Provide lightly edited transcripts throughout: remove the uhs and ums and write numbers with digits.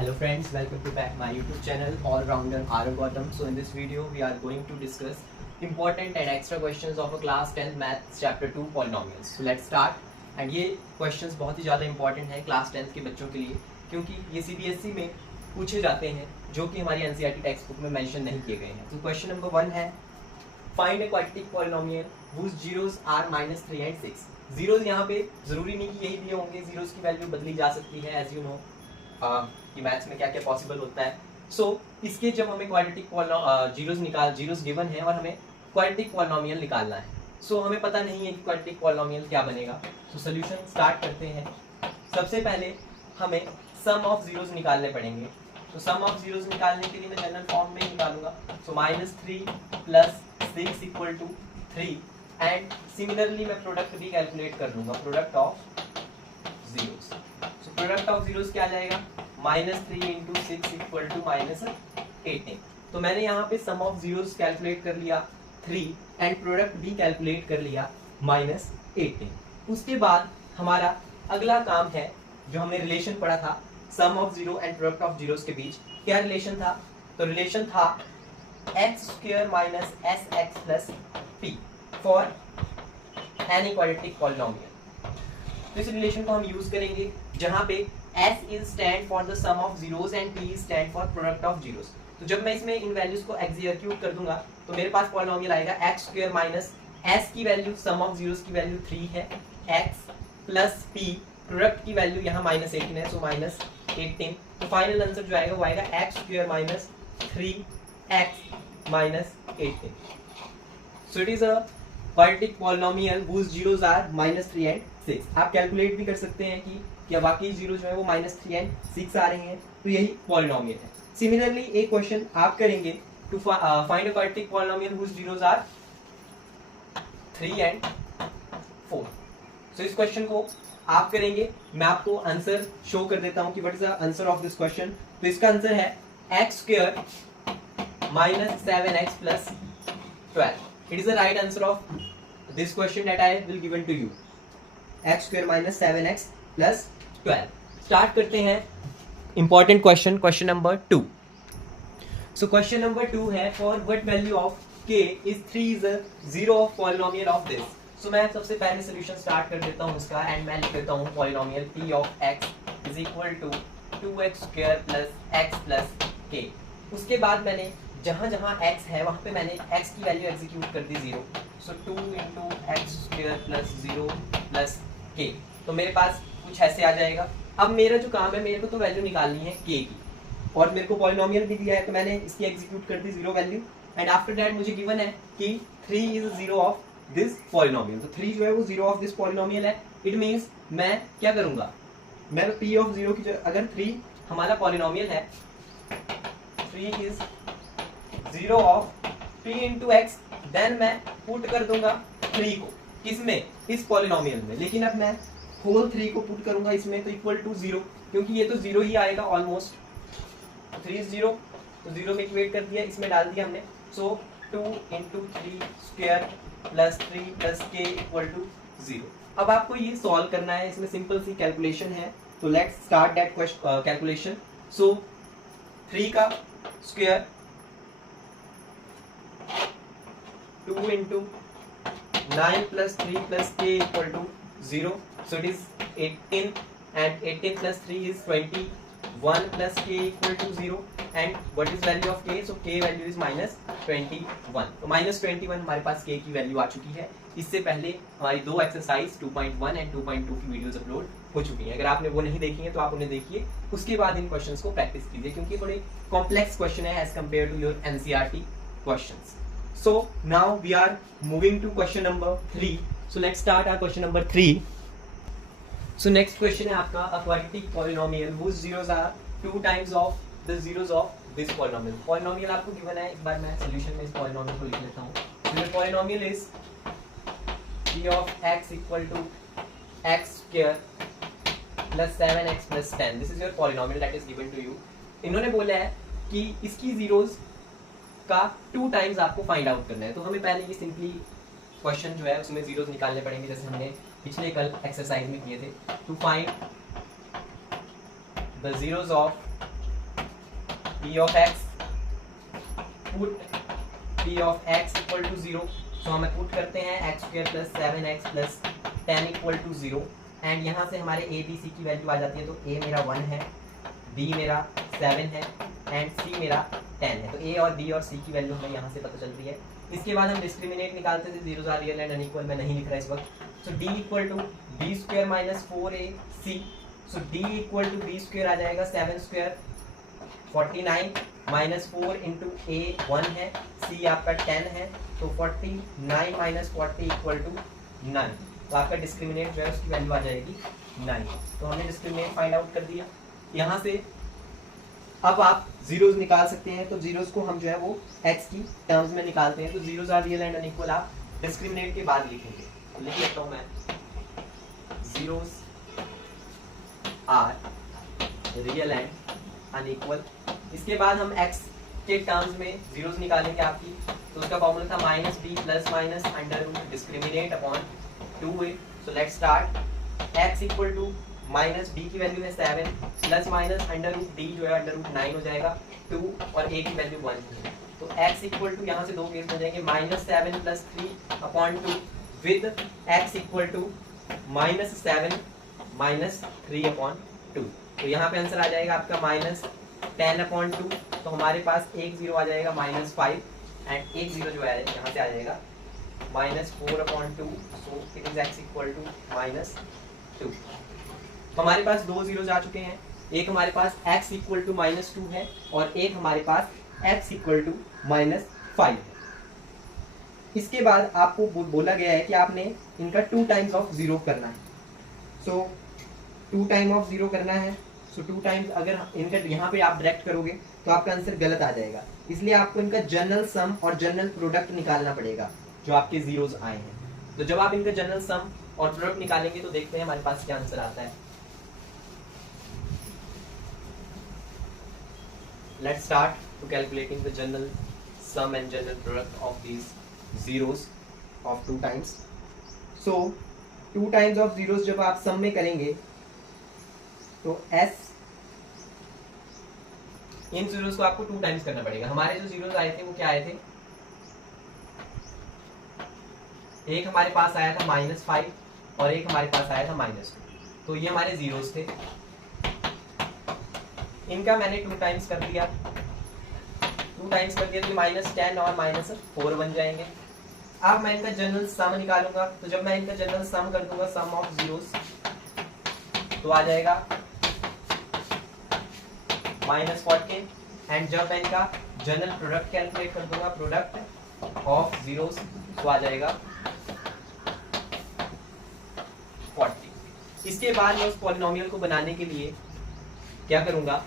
Hello friends, welcome to back my YouTube channel All Rounder Aaru Gautam. So in this video we are going to discuss important and extra questions of a class 10 maths chapter 2 polynomials. So let's start. And ये questions बहुत ही ज़्यादा important है class 10 के बच्चों के लिए, क्योंकि ये CBSE में पूछे जाते हैं जो कि हमारी NCERT टेक्स्ट बुक में मेंशन नहीं किए गए हैं. तो क्वेश्चन नंबर 1 है, find a quadratic polynomial whose zeros are -3 and 6. Zeros यहाँ पे जरूरी नहीं कि यही दिए होंगे, जीरोज की वैल्यू बदली जा सकती है एज यू नो कि मैथ्स में क्या क्या पॉसिबल होता है. सो इसके जब हमें क्वाड्रेटिक जीरोज गिवन है और हमें क्वाड्रेटिक पॉलिनोमियल निकालना है. सो हमें पता नहीं है कि क्वाड्रेटिक पॉलिनोमियल क्या बनेगा. तो सोल्यूशन स्टार्ट करते हैं. सबसे पहले हमें सम ऑफ जीरोज निकालने पड़ेंगे. तो सम ऑफ जीरोज निकालने के लिए मैं जनरल फॉर्म में निकालूंगा. सो -3 + 6 = 3 एंड सिमिलरली मैं प्रोडक्ट भी कैलकुलेट कर लूंगा, product of zeros. So product of zeros क्या आ जाएगा, -3 × 6 = -18. तो मैंने यहाँ पे सम ऑफ जीरोज कैलकुलेट कर लिया 3 एंड प्रोडक्ट भी कैलकुलेट कर लिया -18. उसके बाद हमारा अगला काम है जो हमने रिलेशन पढ़ा था sum of zero and product of zeros के बीच. क्या रिलेशन था? तो रिलेशन था x² - sx + p for any quadratic polynomial. तो इस रिलेशन को हम यूज करेंगे जहां पे s is stand for the sum of zeros and p is stand for product of zeros. तो जब मैं इसमें इन वैल्यूज को एग्जीक्यूट कर दूंगा तो मेरे पास पॉलिनोमियल आएगा x² - s की वैल्यू सम ऑफ जीरोज की वैल्यू 3 है, x + p प्रोडक्ट की वैल्यू यहाँ -18 है, सो -18. तो फाइनल आंसर जो आएगा वो आएगा x² - 3x - 18. So it is a quadratic polynomial whose zeros are -3 and 6. आप कैलकुलेट भी कर सकते हैं कि क्या वाकई जीरो जो है वो -3 and 6 आ रही हैं, तो यही पॉलिनोमियल है. सिमिलरली एक क्वेश्चन आप करेंगे to find a quadratic polynomial whose zeros are 3 and 4. So इस क्वेश्चन को आप करेंगे, मैं आपको आंसर शो कर देता हूं कि what is the answer of this question. तो इसका आंसर है x² - 7x + 12. It is the right answer of this question that I will given to you. x² - 7x + 12. Start करते हैं important question, question number 2. So question number 2 है, for what value of k is 3 is a zero of polynomial of this. So मैं सबसे पहले solution start कर देता हूँ इसका एंड मैं लिख देता हूँ polynomial p of x is equal to 2x² + x + k. उसके बाद मैंने जहाँ जहाँ x है वहाँ पे मैंने x की वैल्यू एग्जीक्यूट कर दी 0. सो 2 × x² + 0 + k. तो मेरे पास कुछ ऐसे आ जाएगा. अब मेरा जो काम है, मेरे को तो वैल्यू निकालनी है k की और मेरे को पॉलिनोमियल भी दिया है, तो मैंने इसकी एग्जीक्यूट कर दी 0 वैल्यू एंड आफ्टर दैट मुझे गिवन है कि 3 इज 0 ऑफ दिस पॉलिनोमियल. तो 3 जो है वो 0 ऑफ दिस पॉलिनोमियल है. इट मीन्स मैं क्या करूँगा, मैं p ऑफ 0 की अगर 3 हमारा पॉलिनोमियल है, 3 is 0 of p × x, then मैं पुट कर दूंगा 3 को किसमें, इस पॉलिनोमियल में. लेकिन अब मैं होल 3 को पुट करूंगा इसमें तो इक्वल टू 0, क्योंकि ये तो 0 ही आएगा ऑलमोस्ट. 3 इज 0 तो 0 में इक्वेट कर दिया, इसमें डाल दिया हमने. सो 2 × 3² + 3 + k = 0. अब आपको ये सॉल्व करना है, इसमें सिंपल सी कैलकुलेशन है. तो लेट्स स्टार्ट दैट कैलकुलेशन. सो 3 का square 2 × 9 + 3 + k = 0. So it is 18 and 18 + 3 is 21 + k = 0. And what is value of k? So k value is -21. तो -21 हमारे पास k की वैल्यू आ चुकी है. इससे पहले हमारी दो एक्सरसाइज 2.1 एंड 2.2 की वीडियोस अपलोड हो चुकी हैं. अगर आपने वो नहीं देखी है तो आप उन्हें देखिए, उसके बाद इन क्वेश्चंस को प्रैक्टिस कीजिए, क्योंकि बड़े कॉम्प्लेक्स क्वेश्चन है as compare to your NCERT questions. So now we are moving to question number 3. So let's start our question number 3. So next question है आपका, a quadratic polynomial whose zeros are 2 times of the zeros of this polynomial. Polynomial आपको given है, एक बार मैं solution में इस polynomial को लिख लेता हूँ. So the polynomial is p of x equal to x² + 7x + 10. This is your polynomial that is given to you. इन्होंने बोला है कि इसकी जीरोज का 2 टाइम्स आपको फाइंड आउट करना है. तो हमें पहले ये सिंपली क्वेश्चन जो है उसमें जीरोज निकालने पड़ेंगे, जैसे हमने पिछले कल एक्सरसाइज में किए थे. To find the zeros of p of x, put p of x equal to 0. So हमें पुट करते हैं x square plus 7x plus 10 equal to 0 and यहाँ से हमारे a b c की वैल्यू आ जाती है। तो a मेरा 1 है, b मेरा 7 है एंड c मेरा 10 है। तो a और b और c की वैल्यू हमें यहाँ से पता चल रही है। इसके बाद हम डिस्क्रिमिनेट निकालते थे, zeros are real and unequal मैं नहीं लिख रहा इस वक्त। So d equal to b square minus 4ac, so d equal to b square आ जाएगा 7 स्क्वायर 49 माइनस 4 इंटू a 1 है, c आपका 10 है, तो 49 माइनस 40 इक्वल टू 9। तो आपका डिस्क्रिमिनेट जो है उसकी वैल्यू आ जाएगी 9। तो हमने डिस्क्रिमिनेट फाइंड आउट कर दिया। यहाँ से अब आप जीरोस निकाल सकते हैं। तो जीरोस को हम जो है वो x की टर्म्स में निकालते हैं। तो zeros are real and unequal आप डिस्क्रिमिनेट के बाद लिखेंगे। तो लिख लेता हूँ मैं, zeros are real and unequal. इसके बाद हम x के टर्म्स में जीरोस निकालेंगे आपकी। तो उसका फॉर्मूला था minus B plus minus under root discriminate upon 2a। So let's start. x equal to minus b की वैल्यू है 7 plus minus under root d जो है अंडर रूट 9 हो जाएगा 2 और a की वैल्यू 1 है। तो x इक्वल टू यहाँ से दो केस हो जाएंगे, minus 7 plus 3 upon 2 with x equal to minus 7 minus 3 upon 2। तो यहाँ पे आंसर आ जाएगा आपका माइनस 10 अपॉन 2। तो हमारे पास एक जीरो आ जाएगा माइनस 5 एंड एक जीरो जो है यहाँ से आ जाएगा minus 4 upon 2। So it is x equal to minus 2। तो हमारे पास दो जीरोज आ चुके हैं। एक हमारे पास x इक्वल टू माइनस 2 है और एक हमारे पास x इक्वल टू माइनस 5 है। इसके बाद आपको बोला गया है कि आपने इनका 2 टाइम्स ऑफ 0 करना है। सो 2 टाइम ऑफ 0 करना है। सो 2 टाइम्स अगर इनका यहाँ पे आप डायरेक्ट करोगे तो आपका आंसर गलत आ जाएगा। इसलिए आपको इनका जनरल सम और जनरल प्रोडक्ट निकालना पड़ेगा जो आपके जीरोज आए हैं। तो जब आप इनका जनरल सम और प्रोडक्ट निकालेंगे तो देखते हैं हमारे पास क्या आंसर आता है। Let's start to calculating the general sum and general product of these zeros of 2 times. So 2 times of zeros जब आप sum में करेंगे तो s इन zeros को आपको 2 times करना पड़ेगा। हमारे जो zeros आए थे वो क्या आए थे, एक हमारे पास आया था -5 और एक हमारे पास आया था -2। तो ये हमारे zeros थे। इनका मैंने 2 टाइम्स कर दिया। 2 टाइम्स कर दिया तो -10 और -4 बन जाएंगे। अब मैं इनका जनरल सम निकालूंगा। तो जब मैं इनका जनरल सम कर दूंगा, सम ऑफ जीरोस, तो आ जाएगा -14 एंड जब मैं इनका जनरल प्रोडक्ट कैलकुलेट कर दूंगा, प्रोडक्ट ऑफ जीरोस, तो आ जाएगा 40। इसके बाद मैं उस पॉलिनोमियल को बनाने के लिए क्या करूंगा,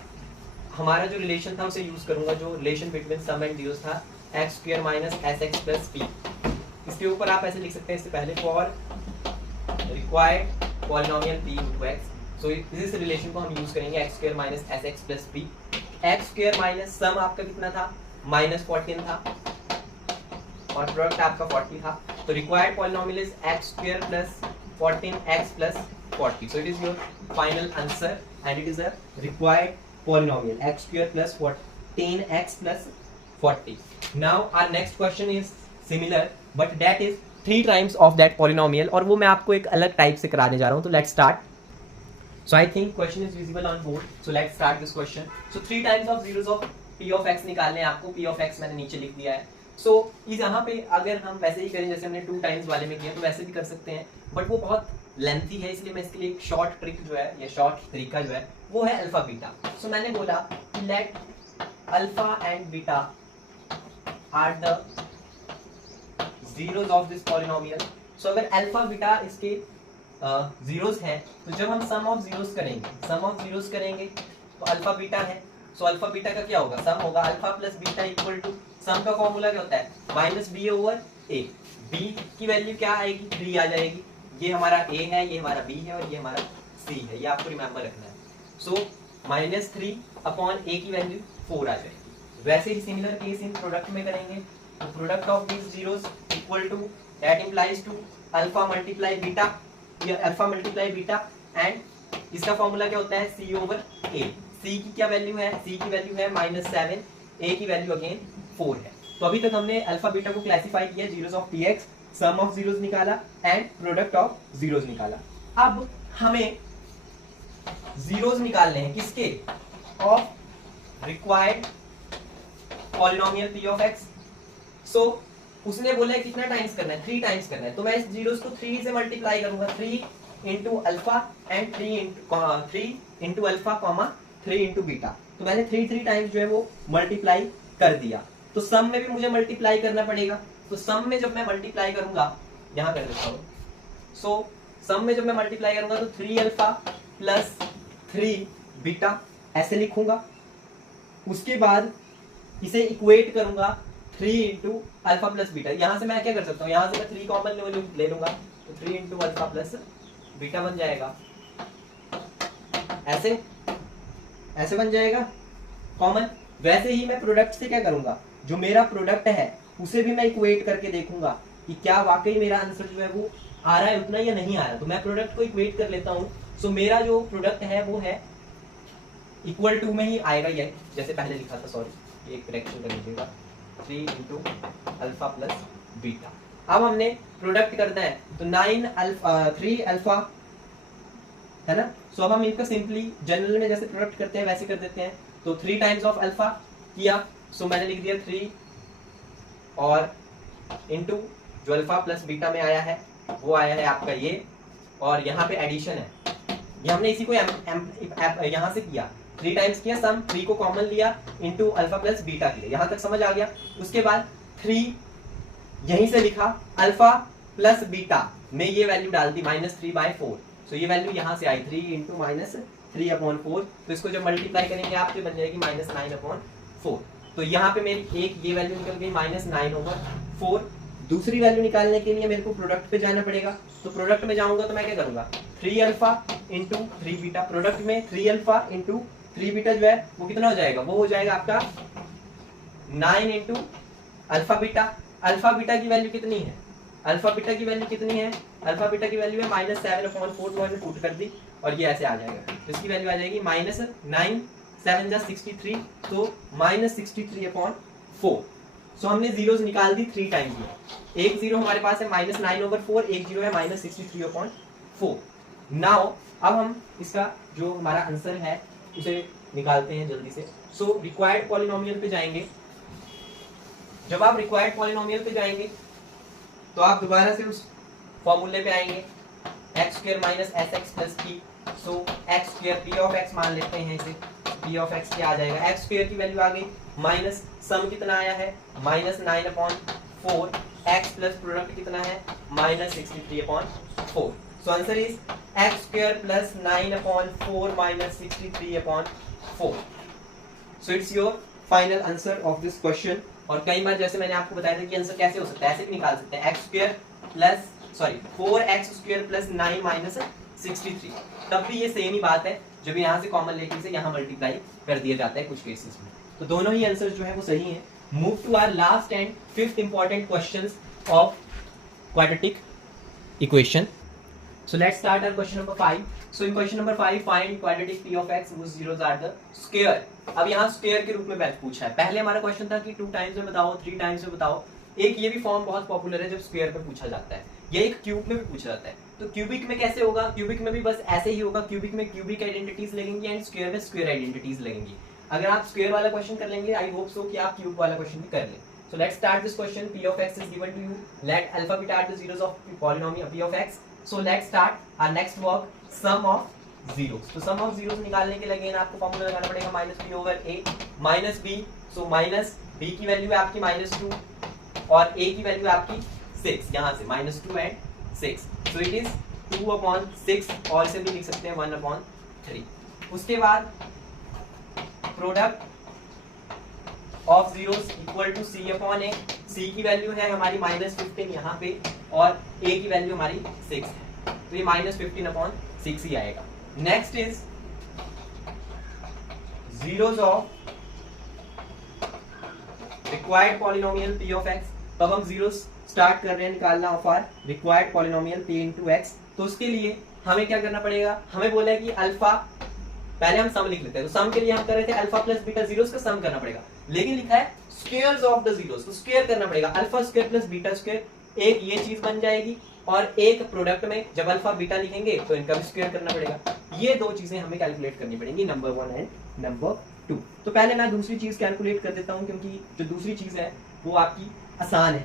हमारा जो रिलेशन था उसे यूज करूंगा, जो relation between sum and zeros था, x square minus s x plus p. इसके ऊपर आप ऐसे लिख सकते हैं इससे पहले, for required polynomial p into x. So इस रिलेशन को हम यूज करेंगे, x square minus s x plus p. X square minus sum आपका कितना था, -14 था और प्रोडक्ट आपका 40 था। तो required polynomial is x square plus 14x plus 40. So it is your final answer and it is a required polynomial, x square plus 14x plus 40. Now our next question is similar but that is 3 times of that polynomial और वो मैं आपको एक अलग type से कराने जा रहा हूँ। तो let's start. So I think question is visible on board. So let's start this question. So 3 times of zeros of p of x निकालने हैं आपको। p of x मैंने नीचे लिख दिया है। So इस यहाँ पे अगर हम वैसे ही करें जैसे हमने 2 टाइम्स वाले में किया तो वैसे भी कर सकते हैं, बट वो बहुत लेंथी है, इसलिए मैं इसके लिए एक शॉर्ट ट्रिक जो है या शॉर्ट तरीका जो है वो है अल्फा बीटा। सो मैंने बोला let alpha and beta are the zeros of this polynomial. So अगर अल्फा बीटा इसके जीरोस हैं तो जब हम सम ऑफ जीरोस करेंगे तो अल्फा बीटा है। सो अल्फा बीटा का क्या होगा, सम होगा। Alpha plus beta equal to, sum का फॉर्मूला क्या होता है, -b/a। b की वैल्यू क्या आएगी, 3 आ जाएगी। ये हमारा a है, ये हमारा b है और ये हमारा c है, ये आपको रिमेंबर रखना है। सो -3/a की वैल्यू 4 आ जाएगी। वैसे ही सिमिलर केस इन प्रोडक्ट में करेंगे तो product of these zeros equal to, that implies to alpha multiply beta, ये अल्फा मल्टीप्लाई बीटा एंड इसका फॉर्मूला क्या होता है, c/a। सी की क्या वैल्यू है, सी की वैल्यू है -7, ए की वैल्यू अगेन 4 है। तो अभी तक हमने अल्फा बीटा को क्लासिफाई किया, zeros of px, sum of zeros निकाला एंड प्रोडक्ट ऑफ जीरोस निकाला। अब हमें जीरोस निकालने हैं किसके, of required polynomial p of x। So उसने बोला है कितना टाइम्स करना है, 3 टाइम्स करना है। तो मैं इस जीरोस को 3 से मल्टीप्लाई करूंगा, 3 into alpha and 3 into alpha comma 3 into beta. तो मैंने 3 टाइम्स जो है वो मल्टीप्लाई कर दिया। तो सम में भी मुझे मल्टीप्लाई करना पड़ेगा। तो सम में जब मैं मल्टीप्लाई करूंगा, यहां कर देता हूं, सो सम में जब मैं मल्टीप्लाई करूंगा तो 3 अल्फा प्लस 3 बीटा ऐसे लिखूंगा। उसके बाद इसे इक्वेट करूंगा 3 इंटू अल्फा प्लस बीटा। यहां से मैं क्या कर सकता हूं, यहां से मैं 3 कॉमन ले लूंगा, तो 3 इंटू अल्फा प्लस बीटा बन जाएगा, ऐसे ऐसे बन जाएगा कॉमन। वैसे ही मैं प्रोडक्ट से क्या करूंगा, जो मेरा प्रोडक्ट है उसे भी मैं इक्वेट करके देखूंगा कि क्या वाकई मेरा आंसर जो है वो आ रहा है उतना या नहीं आ रहा। तो मैं प्रोडक्ट को इक्वेट कर लेता हूं। सो मेरा जो प्रोडक्ट है वो है इक्वल टू में ही आएगा, ये जैसे पहले लिखा था, सॉरी एक करेक्शन कर लीजिएगा, 3 इंटू अल्फा प्लस बीटा। अब हमने प्रोडक्ट करना है तो 3 अल्फा है ना। सो अब हम इनका सिंपली जनरल में जैसे प्रोडक्ट करते हैं वैसे कर देते हैं। तो 3 टाइम्स ऑफ अल्फा किया, सो मैंने लिख दिया 3 और इंटू जो अल्फा प्लस बीटा में आया है वो आया है आपका ये, और यहाँ पे एडिशन है, ये हमने इसी को यहाँ से किया, 3 टाइम्स किया, सम 3 को कॉमन लिया इंटू अल्फा प्लस बीटा किया, यहाँ तक समझ आ गया। उसके बाद 3 यहीं से लिखा, अल्फा प्लस बीटा में ये वैल्यू डाल दी -3/4। सो ये वैल्यू यहाँ से आई 3 इंटू -3/4। तो इसको जब मल्टीप्लाई करेंगे आप तो बन जाएगी -9/4। तो यहाँ पे मेरी एक ये वैल्यू निकल गई -9/4। दूसरी वैल्यू निकालने के लिए मेरे को प्रोडक्ट पे जाना पड़ेगा। तो प्रोडक्ट में जाऊंगा तो मैं क्या करूंगा, 3 अल्फा इंटू 3 बीटा। प्रोडक्ट में 3 अल्फा इंटू 3 बीटा जो है वो कितना हो जाएगा, वो हो जाएगा आपका 9 into alpha beta. Alpha beta की वैल्यू कितनी है, अल्फा बीटा की वैल्यू कितनी है, अल्फा बीटा की वैल्यू है -7/4। तो मैंने पुट कर दी और ये ऐसे आ जाएगा। तो इसकी वैल्यू आ जाएगी -9 7 जा 63, तो -63/4। सो हमने जीरोस निकाल दी 3 टाइम्स में। एक जीरो हमारे पास है -9/4, एक जीरो है -63/4। नाउ अब हम इसका जो हमारा आंसर है उसे निकालते हैं जल्दी से। सो रिक्वायर्ड पॉलिनोमियल पे जाएंगे। जब आप रिक्वायर्ड पॉलिनोमियल पे जाएंगे तो आप दोबारा से उस फॉर्मूले पे आएंगे, x² - sx + p। So x² p of x मान लेते हैं इसे, p ऑफ x क्या आ जाएगा, x² की वैल्यू आ गई, माइनस सम कितना आया है -9/4, x प्लस प्रोडक्ट कितना है -63/4। So answer is x² + 9/4 - 63/4। So it's your final answer of this question. और कई बार जैसे मैंने आपको बताया था कि आंसर कैसे हो सकता है, ऐसे भी निकाल सकते हैं, 4x² + 9 - 63। तब भी ये सेम ही बात है, जब यहाँ से कॉमन लेके इसे यहाँ मल्टीप्लाई कर दिया जाता है कुछ केसेस में। तो दोनों ही आंसर जो है वो सही हैं। Move to our last and 5th important questions of quadratic equation. So let's start our question number 5. So in question number 5, find quadratic p of x whose zeros are the square. अब यहाँ square के रूप में पूछा है। पहले हमारा question था कि 2 टाइम्स में बताओ, 3 टाइम्स में बताओ। एक ये भी फॉर्म बहुत पॉपुलर है जब स्क्वायर पे पूछा जाता है, ये एक क्यूब में भी पूछा जाता है। तो क्यूबिक में कैसे होगा, क्यूबिक में भी बस ऐसे ही होगा। क्यूबिक में क्यूबिक आइडेंटिटीज लगेंगी एंड स्क्वायर में स्क्वायर आइडेंटिटीज लगेंगी। अगर आप स्क्वायर वाला क्वेश्चन कर लेंगे, आई होप सो कि आप क्यूब वाला क्वेश्चन भी कर लें। So let's start this question. P of x is given to you. Let alpha beta are the zeros of polynomial p of x. So let's start our next work, sum of zeros. तो sum of zeros निकालने के लिए again आपको formula लगाना पड़ेगा -b/a minus b. So minus b की value है आपकी -2 और a की वैल्यू है आपकी 6, यहाँ से -2 and 6. So it is 2/6 और इसे भी लिख सकते हैं 1/3. उसके बाद product of zeros equal to c/a। c की वैल्यू है हमारी -15 यहाँ पे और a की वैल्यू हमारी 6 है, तो ये -15/6 ही आएगा। Next is zeros of required polynomial p of x। तब हम जीरोस स्टार्ट कर रहे हैं निकालना of our required polynomial p into x। तो उसके लिए हमें क्या करना पड़ेगा, हमें बोला है कि अल्फा पहले हम सम लिख लेते हैं। तो सम के लिए हम कर रहे थे अल्फा प्लस बीटा जीरोस का सम करना पड़ेगा, लेकिन लिखा है स्क्वायर्स ऑफ द जीरोस, तो स्क्वायर करना पड़ेगा। Alpha square plus beta square, एक ये चीज बन जाएगी, और एक प्रोडक्ट में जब अल्फा बीटा लिखेंगे तो इनका भी स्क्वायर करना पड़ेगा। ये दो चीजें हमें कैलकुलेट करनी पड़ेंगी, नंबर 1 एंड नंबर 2। तो पहले मैं दूसरी चीज कैलकुलेट कर देता हूं, क्योंकि जो दूसरी चीज है वो आपकी आसान है,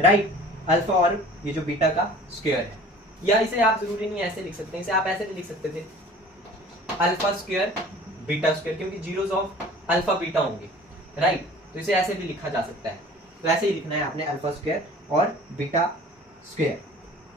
राइट। अल्फा और ये जो बीटा का स्क्वायर है, या इसे आप जरूरी नहीं ऐसे लिख सकते हैं, इसे आप ऐसे नहीं लिख सकते थे अल्फा स्क्वायर बीटा स्क्वायर, क्योंकि जीरोस ऑफ अल्फा बीटा होंगे, राइट। तो इसे ऐसे भी लिखा जा सकता है, तो ऐसे ही लिखना है आपने अल्फा स्क्वायर और बीटा स्क्वायर।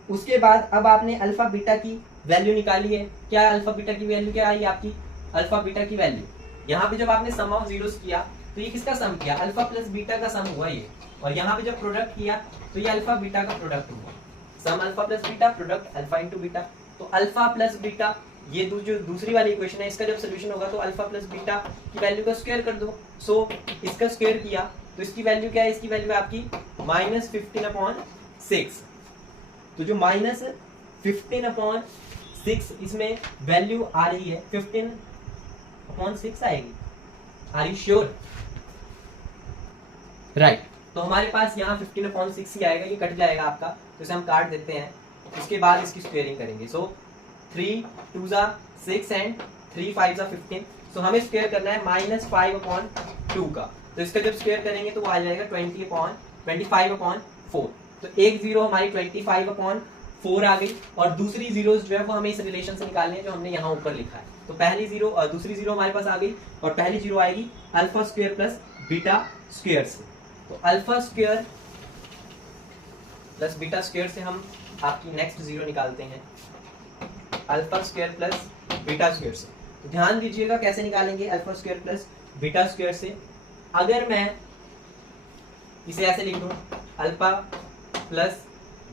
उसके बाद अब आपने अल्फा बीटा की वैल्यू निकाली है। क्या अल्फा बीटा की वैल्यू क्या आई आपकी? अल्फा बीटा की वैल्यू यहाँ पे जब आपने सम ऑफ जीरोस किया तो ये किसका सम किया? अल्फा प्लस बीटा का सम हुआ ये, और यहाँ पे जब प्रोडक्ट किया तो ये अल्फा बीटा का प्रोडक्ट हुआ। Sum alpha plus beta, product alpha into beta. तो अल्फा प्लस बीटा, ये जो दूसरी वाली इक्वेशन है, इसका जब सोल्यूशन होगा तो अल्फा प्लस बीटा की वैल्यू का स्क्वायर कर दो। सो इसका स्क्वायर किया तो इसकी वैल्यू क्या है? इसकी वैल्यू है आपकी -15/6। तो जो -15/6 इसमें वैल्यू आ रही है 15/6 आएगी। Are you sure? राइट। तो हमारे पास यहाँ 15/6 ही आएगा, ये कट जाएगा आपका, तो इसे हम काट देते हैं। उसके बाद इसकी स्क्वेयरिंग करेंगे। सो 3 2 6 एंड 3 5 15। सो हमें स्क्वेयर करना है -5/2 का, तो इसका जब स्क्वेयर करेंगे तो वो आ जाएगा 25/4। तो एक जीरो हमारी 25/4 आ गई, और दूसरी जीरोस जो है वो हमें इस रिलेशन से निकालनी है जो हमने यहाँ ऊपर लिखा है। तो पहली जीरो और दूसरी जीरो हमारे पास आ गई, और पहली जीरो आएगी alpha square plus beta square से। तो alpha square plus beta square से हम आपकी नेक्स्ट जीरो निकालते हैं, alpha square plus beta square से। तो ध्यान दीजिएगा कैसे निकालेंगे alpha square plus beta square से। अगर मैं इसे ऐसे लिख दूं, अल्फा प्लस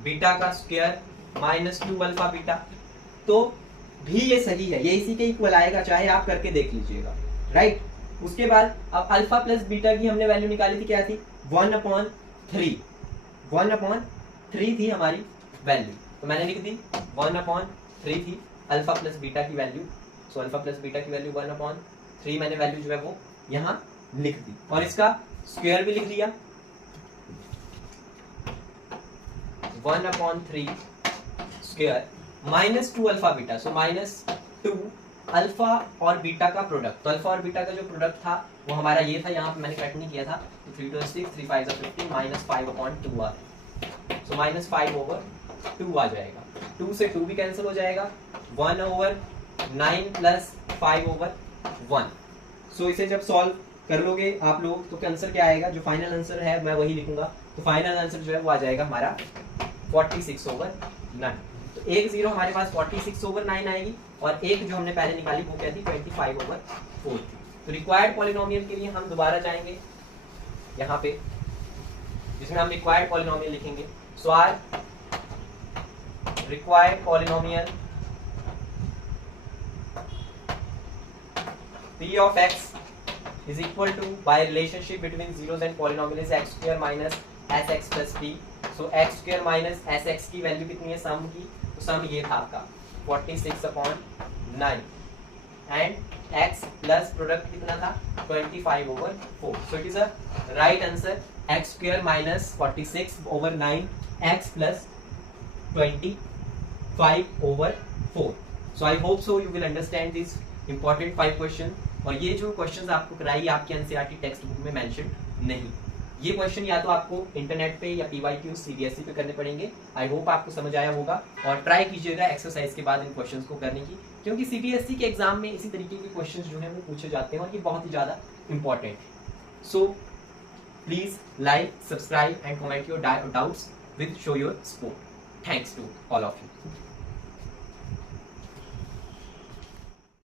बीटा का स्क्वायर -2 अल्फा बीटा, तो भी ये सही है, ये इसी के इक्वल आएगा, चाहे आप करके देख लीजिएगा, राइट। उसके बाद अब अल्फा प्लस बीटा की हमने वैल्यू निकाली थी, क्या थी? 1/3 थी हमारी वैल्यू, तो मैंने लिख दी 1/3 थी अल्फा प्लस बीटा की value. So alpha plus beta की वैल्यू 1/3 मैंने वैल्यू जो है वो यहाँ लिख दी, और इसका स्क्वायर भी लिख दिया 1/3 स्क्वायर -2 अल्फा बीटा। सो -2 अल्फा और बीटा का प्रोडक्ट। तो अल्फा और बीटा का जो प्रोडक्ट था वो हमारा ये था, यहाँ पे मैंने कट नहीं किया था। तो 3 2 6 3 5 15 -5/2 आ, सो -5/2 आ जाएगा। 2 से 2 भी कैंसिल हो जाएगा, 1/9 प्लस 5/1। सो इसे जब सॉल्व कर लोगे आप लोग तो आंसर क्या आएगा? जो फाइनल आंसर है मैं वही लिखूंगा, तो फाइनल आंसर जो है वो आ जाएगा हमारा 46/9। तो एक जीरो हमारे पास 46/9 आएगी, और एक जो हमने पहले निकाली वो क्या थी? 25/4 थी। तो रिक्वायर्ड पॉलिनोमियल के लिए हम दोबारा जाएंगे यहाँ पे, जिसमें हम रिक्वायर्ड पॉलिनोमियल लिखेंगे। So our required polynomial p of x is equal to, by relationship between zeros and polynomial, is x square minus sx plus p. So x square minus sx की वैल्यू कितनी है सम की? तो सम ये था आपका 46/9, and x plus product कितना था? 25/4। सो it is a right answer, x square minus 46/9 x plus 25/4। So I hope so you will understand these important 5 question. और ये जो क्वेश्चंस आपको कराई आपकी एनसीईआरटी टेक्स्ट बुक में मेंशन नहीं, ये क्वेश्चन या तो आपको इंटरनेट पे या पीवाईक्यू सीबीएसई पे करने पड़ेंगे। आई होप आपको समझ आया होगा, और ट्राई कीजिएगा एक्सरसाइज के बाद इन क्वेश्चंस को करने की, क्योंकि सीबीएसई के एग्जाम में इसी तरीके के क्वेश्चंस जो है वो पूछे जाते हैं, और ये बहुत ही ज़्यादा इंपॉर्टेंट है। So please like, subscribe and comment your doubts with show your support. Thanks to all of you.